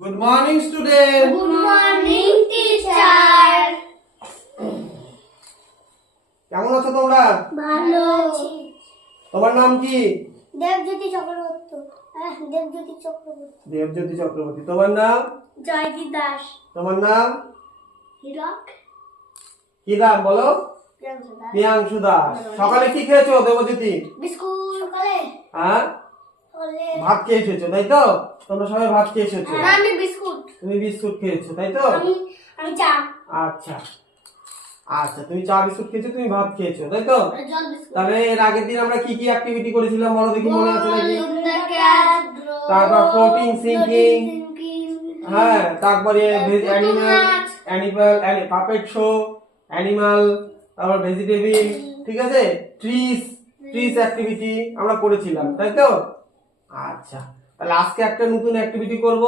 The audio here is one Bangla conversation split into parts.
Good morning, student. Good morning, teacher. কেমন আছো তোমরা? ভালো আছি। তোমার নাম কি? দেবজ্যোতি চক্রবর্তী। দেবজ্যোতি চক্রবর্তী। দেবজ্যোতি চক্রবর্তী। তোমার নাম? জয়দীপ দাস। তোমার নাম? হিরক। কি নাম বলো? প্রিয়াংশু দাস। সকালে কি খেয়েছো দেবজ্যোতি? বিস্কুট। সকালে? হ্যাঁ? সকালে ভাত খেয়ে এসেছো তাই তো? তোমরা সবাই ভাত খেয়ে এসেছো। হ্যাঁ, আমি বিস্কুট। তুমি বিস্কুট খেয়েছো তাই তো? আমি চা। আচ্ছা আচ্ছা, তুমি চা বিস্কুট খেয়েছো, তুমি ভাত খেয়েছো তাই তো? জল বিস্কুট। তাহলে এর আগের দিন আমরা কি কি অ্যাক্টিভিটি করেছিলাম বলো দেখি, মনে আছে নাকি? তারপর তারপর floating sinking, হ্যাঁ, তারপরে অ্যানিমাল পাপেট শো, অ্যানিমাল, তারপর ভেজিটেবল, ঠিক আছে, ট্রিস অ্যাক্টিভিটি আমরা করেছিলাম তাই তো? আচ্ছা, তাহলে আজকে একটা নতুন অ্যাক্টিভিটি করব।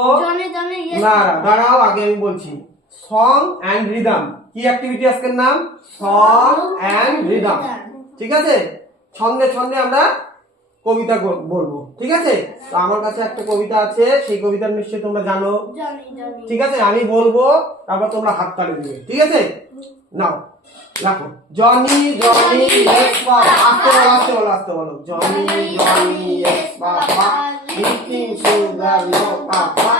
না দাঁড়াও, আগে আমি বলছি। Song and rhythm. কি অ্যাক্টিভিটি আজকের নাম? সং অ্যান্ড রিদম, ঠিক আছে? ছন্দে ছন্দে আমরা কবিতা বলবো, ঠিক আছে? তো আমার কাছে একটা কবিতা আছে, সেই কবিতা নিশ্চয়ই তোমরা জানো, ঠিক আছে? আমি বলবো, তারপর তোমরা হাত তালি দিবে, ঠিক আছে? নাও রাখো। জনি জনি ইয়েস বাবা, আস্তে বলো। জনি জনি ইয়েস বাবা, eating sugar no papa,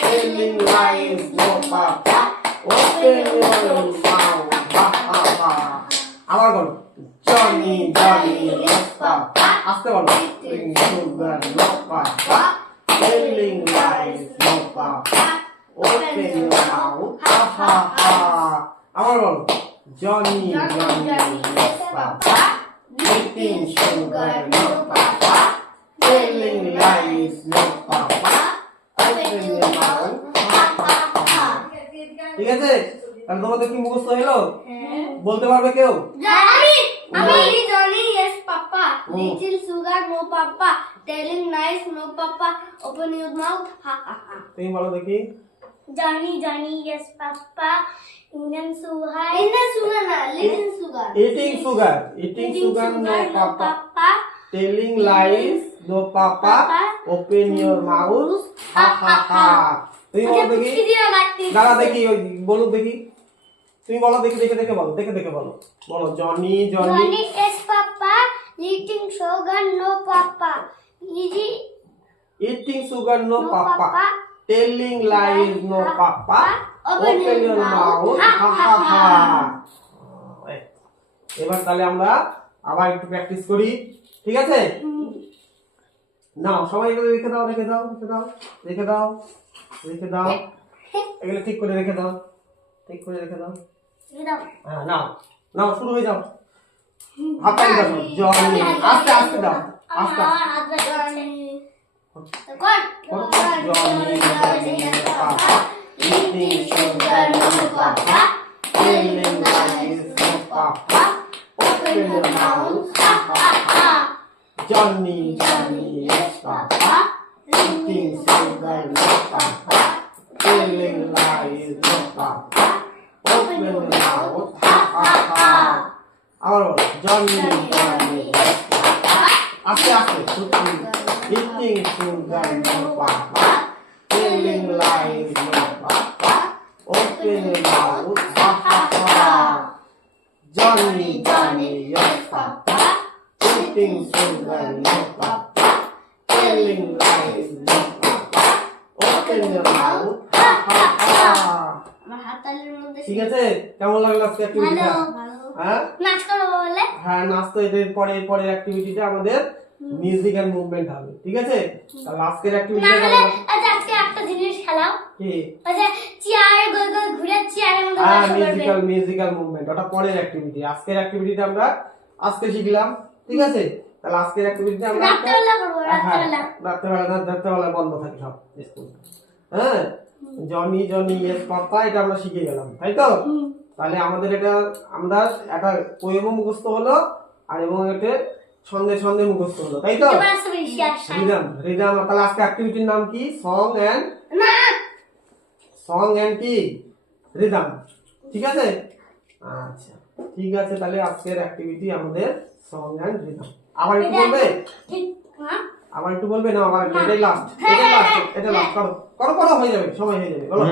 telling lies no papa, open your mouth ha ha ha. আবার বলো। জনি জনি ইয়েস বাবা, আস্তে বলো। Eating sugar no papa, telling lies no papa, open your mouth ha ha ha. আবার বলো। Johnny, yes, Papa, eating sugar, no, Papa, telling lies, no, Papa, open your mouth, ha, ha, ha. ঠিক আছে? তাহলে তোমাদের কি মুখস্থ হলো? বলতে পারবে কেউ? আমি Johnny yes papa, little sugar no papa, telling nice no papa, open your mouth ha ha ha. তুমি বলো দেখি। Johnny yes papa, Indian sugar na Eating sugar, no, Papa, telling lies, no, Papa, open your mouth, ha ha ha. তুমি বলো দেখি। দাঁড়া দেখি, ওই বলো দেখি। তুমি বলো দেখি, দেখে বলো, দেখে বলো। বলো Johnny yes papa, eating sugar no papa, eating sugar, no, Papa, telling lies, no, Papa, open your mouth, ha ha ha. এবার তাহলে আমরা আবার একটু প্র্যাকটিস করি, ঠিক আছে? নাও সবাই এগুলো রেখে দাও এগুলো ঠিক করে রেখে দাও। হ্যাঁ, নাও শুরু হয়ে যাও। হাত দাও, জনি, আস্তে দাও, আস্তে। Eating sugar, no, Papa, telling lies, no, Papa, open your mouth, ha ha ha. Johnny, yes, Papa, eating sugar, no, Papa, telling lies, no, Papa, open your mouth, ha ha ha. আবার বলো। Johnny, yes, Papa, আস্তে eating sugar, no, Papa, telling lies, no, Papa, open your mouth, ha ha ha. Johnny, yes, Papa, eating sugar, no, Papa, telling lies, no, Papa, open your mouth, ha ha ha. ঠিক আছে? কেমন লাগলো আজকে অ্যাক্টিভিটিটা? হ্যাঁ, নাচ করব বলে? হ্যাঁ, নাচ তো এর পরে অ্যাক্টিভিটিটা আমাদের মিউজিক এন্ড মুভমেন্ট হবে, ঠিক আছে? তাহলে আজকের অ্যাক্টিভিটিটা আজকে একটা জিনিস খেলাও। কি? চেয়ারে গোল গোল ঘুরে চেয়ারের মধ্যে মিউজিক্যাল মুভমেন্ট, ওটা পরের অ্যাক্টিভিটি। আজকের অ্যাক্টিভিটিটা আমরা আজকে শিখলাম, ঠিক আছে? তাহলে আজকের অ্যাক্টিভিটিটা আমরা রাত্রেবেলা করব। রাত্রেবেলা বন্ধ থাকে সব স্কুল। হ্যাঁ, জনি ইয়েস পাপা, এটা আমরা শিখে গেলাম তাই তো? তাহলে আমাদের আমরা একটা পোয়েমও মুখস্থ হলো, আর এবং এটা ছন্দে মুখস্থ হলো তাই তো? রিদম। তাহলে আজকে অ্যাক্টিভিটির নাম কি? সং এন্ড কি? রিদম, ঠিক আছে? আচ্ছা ঠিক আছে, তাহলে আজকের অ্যাক্টিভিটি আমাদের সং এন্ড রিদম। আবার একটু বলবে? আবার একটু বলবে না, আবার একটু, এটাই লাস্ট, এটাই লাস্ট, এটা লাস্ট, করো করো করো, হয়ে যাবে, সময় হয়ে যাবে, বলো।